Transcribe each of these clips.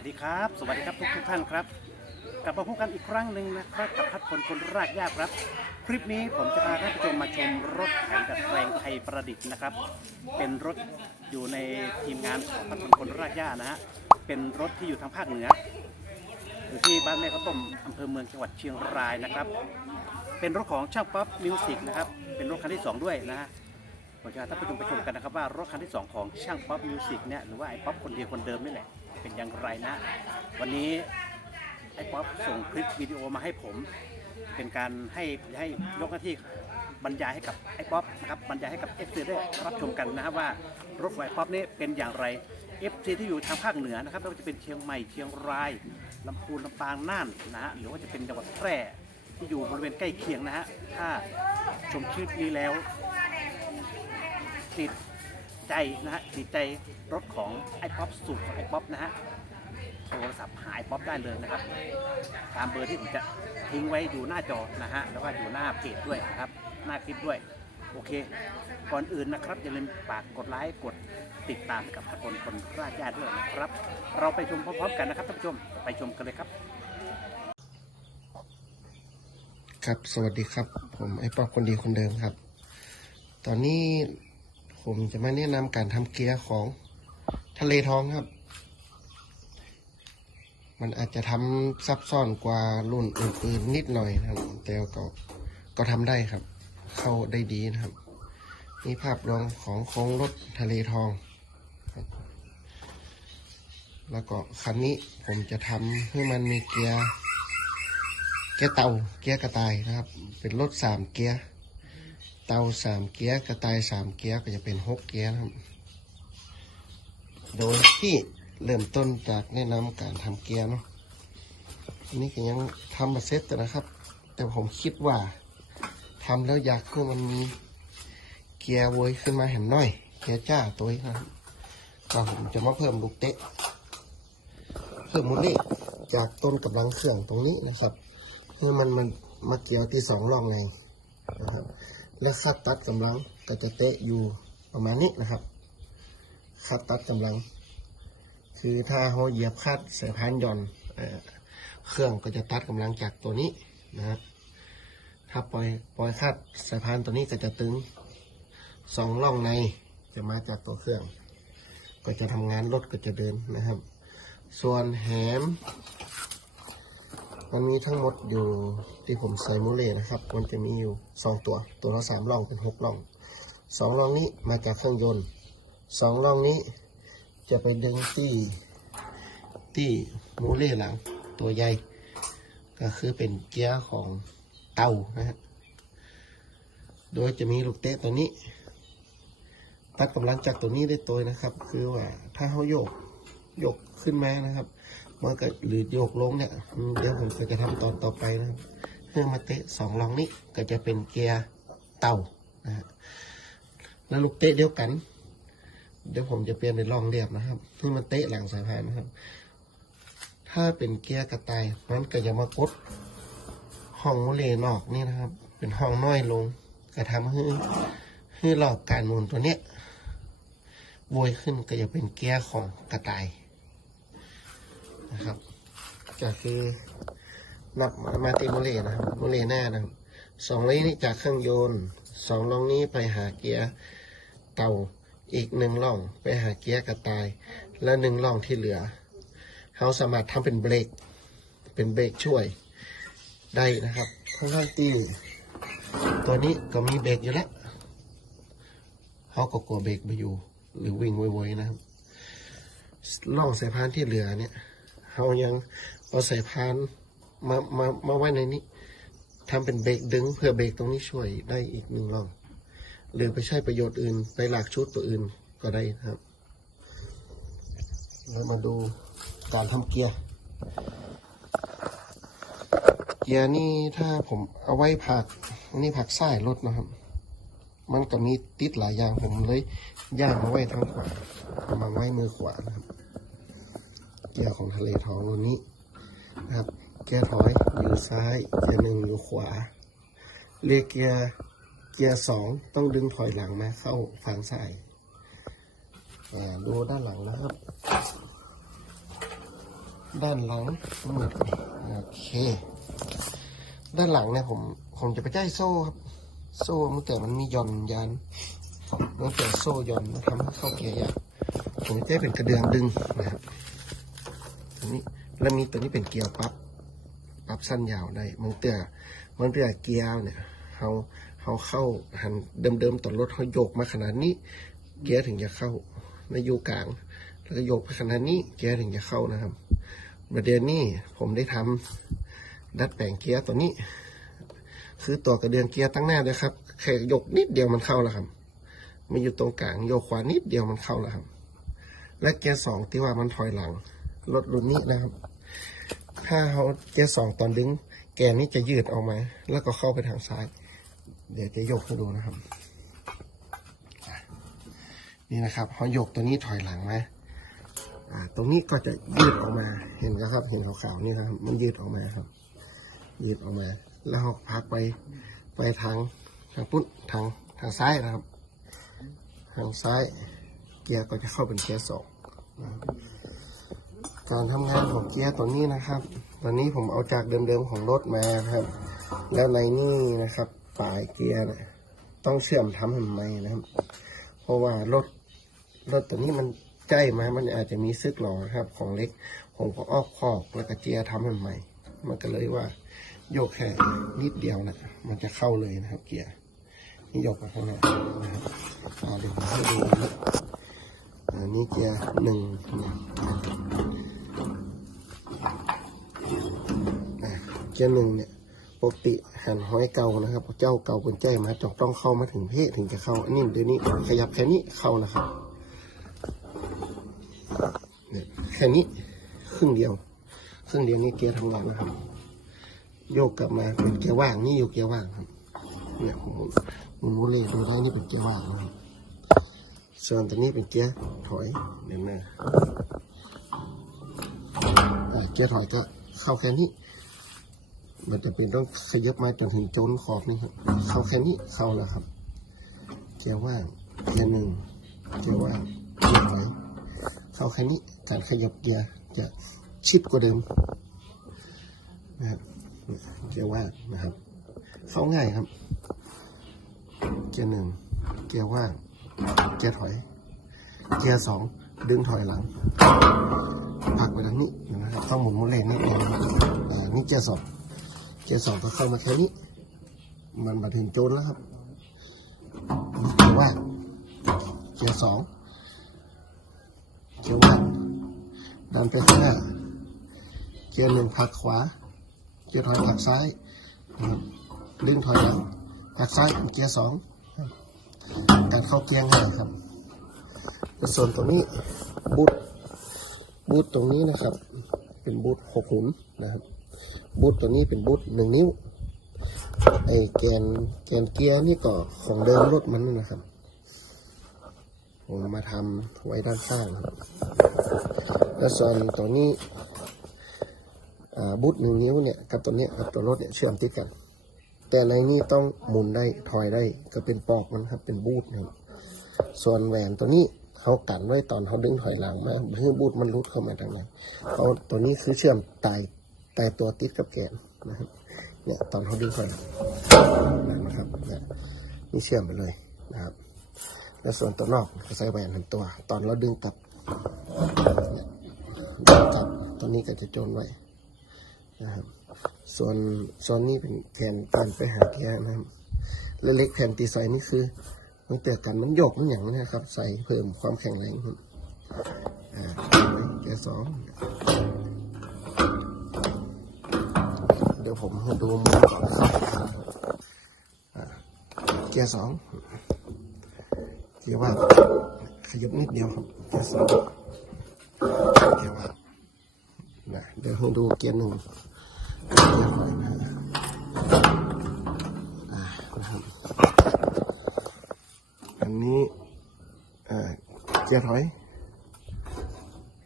วัสดีครับ สวัสดีครับทุกทุกท่านครับ กลับมาพบกันอีกครั้งหนึ่งนะครับกับพัดพลคนรากหญ้าครับ คลิปนี้ผมจะพาท่านผู้ชมมาชมรถไถดัดแปลงไทยประดิษฐ์นะครับ เป็นรถอยู่ในทีมงานของพัดพลคนรากหญ้านะฮะเป็นรถที่อยู่ทางภาคเหนืออยู่ที่บ้านแม่ข้าวต้มอำเภอเมืองจังหวัดเชียงรายนะครับ เป็นรถของช่างป๊อปมิวสิกนะครับเป็นรถคันที่สองด้วยนะฮะผมจะพาท่านผู้ชมไปชมกันนะครับว่ารถคันที่ 2 ของช่างป๊อปมิวสิกเนี่ยหรือว่าไอ้ป๊อปคนเดียวคนเดิมนี่แหละ เป็นอย่างไรนะ วันนี้ไอ้ป๊อปส่งคลิปวิดีโอมาให้ผม เป็นการให้ให้ยกหน้าที่บรรยายให้กับไอ้ป๊อปนะครับบรรยายให้กับเอฟซีได้รับชมกันนะครับว่ารถไฟป๊อปนี่เป็นอย่างไรเอฟซีที่อยู่ทางภาคเหนือนะครับไม่ว่าจะเป็นเชียงใหม่เชียงรายลำพูนลำปางน่านนะฮะหรือว่าจะเป็นจังหวัดแพร่ที่อยู่บริเวณใกล้เคียงนะฮะถ้าชมคลิปนี้แล้วติด ใจนะฮะติดใจรถของไอป๊อปสูตรของไอป๊อปนะฮะโทรศัพท์หาไอป๊อปได้เลยนะครับตามเบอร์ที่ผมจะทิ้งไว้อยู่หน้าจอนะฮะแล้วก็อยู่หน้าเพจด้วยนะครับ หน้าคลิปด้วยโอเค ก่อนอื่นนะครับอย่าลืมฝากกดไลค์กดติดตามกับพักคนคนราชญาด้วยนะครับ เราไปชมพร้อมๆกันนะครับท่านผู้ชมไปชมกันเลยครับ ครับสวัสดีครับ ผมไอ้ป๊อปคนดีคนเดิมครับ ตอนนี้ ผมจะมาแนะนำการทำเกียร์ของทะเลทองครับ มันอาจจะทำซับซ้อนกว่ารุ่นอื่นๆนิดหน่อยนะครับ แต่ก็ก็ทำได้ครับ เข้าได้ดีนะครับ นี่ภาพรวมของโค้งรถทะเลทอง แล้วก็คันนี้ผมจะทำให้มันมีเกียร์เกียร์เตาเกียร์กระต่ายนะครับ เป็นรถสามเกียร์ เตาสามเกียร์กระต่ายสามเกียร์ก็จะเป็นหกเกียร์นะครับ โดยที่เริ่มต้นจากแนะนำการทำเกียร์เนาะอันนี้ก็ยังทำมาเซ็ตนะครับ แต่ผมคิดว่าทำแล้วอยากให้มันมีเกียร์โวยขึ้นมาเห็นหน่อย เกียร์จ้าตัวนี้นะครับก็ผมจะมาเพิ่มลูกเตะ เพิ่มมูลเลขจากต้นกำลังเครื่องตรงนี้นะครับเพื่อมันมันมาเกี่ยวที่สองรองไงนะครับ และคัดตัดกำลังก็จะเตะอยู่ประมาณนี้นะครับ คัดตัดกำลัง คือถ้าเราเหยียบคัดสายพานย่อนเอเครื่องก็จะตัดกำลังจากตัวนี้นะฮะถ้าปล่อยปล่อยคัดสายพานตัวนี้ก็จะตึงสองร่องในจะมาจากตัวเครื่อง ก็จะทำงานรถก็จะเดินนะครับ ส่วนแหม มันมีทั้งหมดอยู่ที่ผมใส่มูเล่นะครับ มันจะมีอยู่สองตัว ตัวละสามร่องเป็นหกร่องสองร่องนี้มาจากเครื่องยนต์สองร่องนี้จะไปดึงที่ที่มูเล่หลังตัวใหญ่ ก็คือเป็นเกียร์ของเตานะฮะโดยจะมีลูกเตะตัวนี้ ตัดกำลังจากตัวนี้ได้ตัวนะครับ คือว่าถ้าเขาโยกโยกขึ้นมานะครับ มันก็หรือโยกลงเนี่ยเดี๋ยวผมก็จะทำตอนต่อไปนะครับเครื่องมาเตะสองลองนี้ก็จะเป็นเกียร์เต่านะฮะแล้วลูกเตะเดียวกัน เดี๋ยวผมจะเปลี่ยนเป็นลองเรียบนะครับเพื่อมันเตะหลังสายพานนะครับ ถ้าเป็นเกียร์กระต่ายมันก็จะมากดห้องโมเลนอกนี่นะครับ เป็นห้องน้อยลงก็ทำให้ให้หลอกการหมุนตัวเนี้ยโวยขึ้นก็จะเป็นเกียร์ของกระต่าย นะครับจากคือนับมามาติโมเลนะครับโมเลหน้านะครับสองเลนี้จากเครื่องยนต์สองล่องนี้ไปหาเกียร์เต่าอีกหนึ่งล่องไปหาเกียร์กระต่าย และหนึ่งล่องที่เหลือเขาสามารถทำเป็นเบรกเป็นเบรกช่วยได้นะครับข้างๆตีตัวนี้ก็มีเบรกอยู่แล้วเขาก็กลัวเบรกไปอยู่ หรือวิ่งไวๆนะครับล่องสายพานที่เหลือเนี่ย เรายังเอาสายพานมามามาไว้ในนี้ทำเป็นเบรกดึง เพื่อเบรกตรงนี้ช่วยได้อีกหนึ่งล่องหรือไปใช้ประโยชน์อื่น ไปหลากชุดตัวอื่นก็ได้นะครับเรามาดูการทำเกียร์ เกียร์นี่ถ้าผมเอาไว้ผักนนี้ผักส้ายรถนะครับ มันก็มีติดหลายอย่างผมเลยย่างมาไว้ทางขวาเอามาไว้มือขวานะครับ เกียร์ของทะเลทองตัวนี้นะครับเกียร์ถอยอยู่ซ้ายเกียร์หนึ่งอยู่ขวาเรียกเกียร์เกียร์สองต้องดึงถอยหลังมาเข้าฝั่งซ้ายอ่ดูด้านหลังนะครับ ด้านหลังมืดโอเค ด้านหลังเนี่ยผมผมจะไปใช้โซ่ครับ โซ่เมันแต่มันมีย่อนยานเมันแต่โซ่ย่อนนทำให้เข้าเกียร์ยากผมจะใช้เป็นกระเดื่องดึงนะครับ นี้แล้วมีตัวนี้เป็นเกียร์ปั๊บปั๊บสั้นยาวได้มันเตือมันเตือเกียร์เนี่ยเขาเขาเข้าหันเดิมๆตอนรถเขาโยกมาขนาดนี้ เกียร์ถึงจะเข้าในยูกลาง แล้วก็โยกไปขนาดนี้เกียร์ถึงจะเข้านะครับประเด็นนี้ผมได้ทำดัดแปลงเกียร์ตัวนี้ คือตัวกระเดือนเกียร์ตั้งหน้าด้วยครับแค่ยกนิดเดียวมันเข้าแล้วครับมาอยู่ตรงกลางโยกขวานิดเดียวมันเข้าแล้วครับ และเกียร์สองที่ว่ามันถอยหลัง รถรุ่นนี้นะครับ ถ้าเขาเกียร์สองตอนดึง แกนนี้จะยืดออกมา แล้วก็เข้าไปทางซ้าย เดี๋ยวจะยกให้ดูนะครับ นี่นะครับเขายกตัวนี้ถอยหลังมาอ่าตรงนี้ก็จะยืดออกมา เห็นไหมครับ เห็นขาวๆนี่นะครับ มันยืดออกมาครับ ยืดออกมา แล้วเขาพักไปไปทางทางปุ๊บทางทางซ้ายนะครับ ทางซ้ายเกียร์ก็จะเข้าเป็นเกียร์สองนะครับ การทำงานของเกียร์ตัวนี้นะครับตอนนี้ผมเอาจากเดิมๆของรถมาครับ แล้วในนี่นะครับปลายเกียร์นี่ยต้องเชื่อมทำให้มันใหม่นะครับ เพราะว่ารถรถตัวนี้มันใจมา มันอาจจะมีซึกหรอครับ ของเล็ก ผมก็ออกคอกแล้วก็เจียร์ทำใหม่มันก็เลยว่า โยกแค่นิดเดียวนะมันจะเข้าเลยนะครับ เกียร์นี่ยกมาข้างหน้านะครับอ่าเดี๋ยวผมให้ดูนะอันนี้เกียร์หนึ่ง นะอะเกียร์หนึ่งเนี่ยปกติหันห้อยเก่านะครับ เจ้าเก่าเป็นใจมาจอกต้องเข้ามาถึงเพศถึงจะเข้าอันนี้เดี๋ยวนี้ขยับแค่นี้เข้านะครับเนี่ยแค่นี้ครึ่งเดียวครึ่งเดียวนี่เกียร์ทำงานนะครับ โยกกลับมาเป็นเกียร์ว่างนี่อยู่เกียร์ว่างครับเนี่ยผมผมมูเลยดูได้นี่เป็นเกียร์ว่างนะครับส่วนตัวนี้เป็นเกียร์ถอยเดินหน้าอ่เกียร์ถอยก็เข้าแค่นี้ มันจะเป็นต้องขยับมาจนถึงโจนขอบนี่ครับ เข้าแค่นี้เข้าแล้วครับเกียร์ว่างเกียร์หนึ่งเกียร์ว่างเกียร์ถอยเข้าแค่นี้การขยับเกียร์จะชิดกว่าเดิมนะครับเกียร์ว่างนะครับ เข้าง่ายครับ เกียร์หนึ่งเกียร์ว่างเกียร์ถอย เกียร์สองดึงถอยหลังผลักไปทางนี้นะครับต้องหมุนหมุนเลนนิดนึงนะครับอ่านี่เกียร์สอง เกียสองก็เข้ามาแค่นี้ มันมาถึงโจนแล้วครับเกียร์ว่างเกียร์สองเกียร์ว่างดันไปข้างหน้าเกียร์หนึ่งผักขวา เกียร์ถอยผักซ้ายนะครับดึงถอยหลังผักซ้ายเกียร์สองการเข้าเกียร์ง่ายครับส่วนตรงนี้บูทบูทตรงนี้นะครับ เป็นบูทหกหุ่นนะครับ บูทตัวนี้เป็นบูทหนึ่งนิ้ว ไอแกนแกนเกียร์นี่ก็ของเดิมรถมันนะครับ ผมมาทำไว้ด้านข้างครับ แล้วส่วนตัวนี้อ่าบูทหนึ่งนิ้วเนี่ยกับตัวเนี้ยกับตัวรถเนี่ยเชื่อมติดกัน แต่ในนี้ต้องหมุนได้ถอยได้ก็เป็นปอกมันครับเป็นบูทนะครับส่วนแหวนตัวนี้เขากันไว้ตอนเขาดึงถอยหลังมาเพื่อบูทมันรุดเข้ามาทางในเขาตัวนี้คือเชื่อมตาย แต่ตัวติดกับแกนนะครับเนี่ยตอนเขาดึงถอยนะครับเนี่ยนี่เชื่อมไปเลยนะครับ แล้วส่วนตัวนอกก็ใส่แหวนทั้งตัว ตอนเราดึงกลับเนี่ยดึงกลับตัวนี้ก็จะจนไว้นะครับ ส่วนส่วนนี้เป็นแขนการไปหาเทียนะครับเล็กแผ่นตีใส่นี่คือมันเตือกันมันโยกมันอย่างนี้นะครับ ใส่เพิ่มความแข็งแรงขึ้นอ่าแกสอง ดี๋ยวผมให้ดูมือก่อนนะครับเกียร์สองเกียร์ว่างขยับนิดเดียวครับเกียร์สองเกียร์ว่างนะเดี๋ยวให้ดูเกียร์หนึ่งเกียร์ถอยนะนะครับอันนี้เกียร์ถอย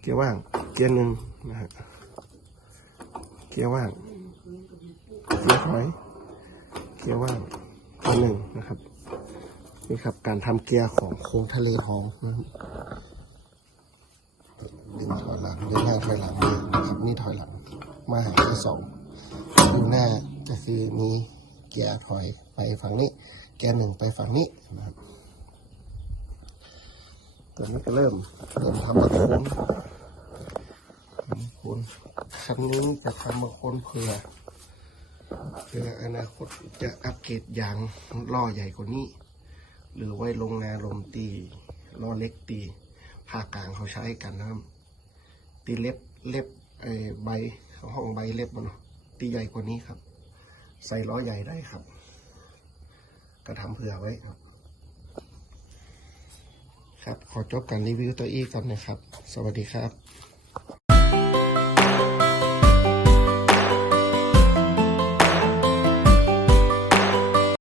เกียร์ว่าง เกียร์หนึ่งนะฮะเกียร์ว่าง เกียร์ถอย เกียร์ว่างตัวหนึ่งนะครับ นี่ครับการทำเกียร์ของโค้งทะเลทองนะครับดึงถอยหลังเดินหน้าถอยหลังเลยนะครับนี่ถอยหลัง มาหาที่สองดูหน้าก็คือมีเกียร์ถอยไปฝั่งนี้ เกียร์หนึ่งไปฝั่งนี้นะครับตอนนี้ก็เริ่มเริ่มทำมาโค้งโค้งคันนี้จะทำมาโค้งเผื่อ เพื่ออนาคตจะอัปเกรดยางล้อใหญ่กว่านี้ หรือไว้ลงนาลมตีล้อเล็กตีภาคกลางเขาใช้กันนะครับตีเล็บเล็บไอใบห้องใบเล็บมันเนะตีใหญ่กว่านี้ครับ ใส่ล้อใหญ่ได้ครับ ก็ทำเผื่อไว้ครับ ครับขอจบการรีวิวตัวอีก่อนนะครับ สวัสดีครับ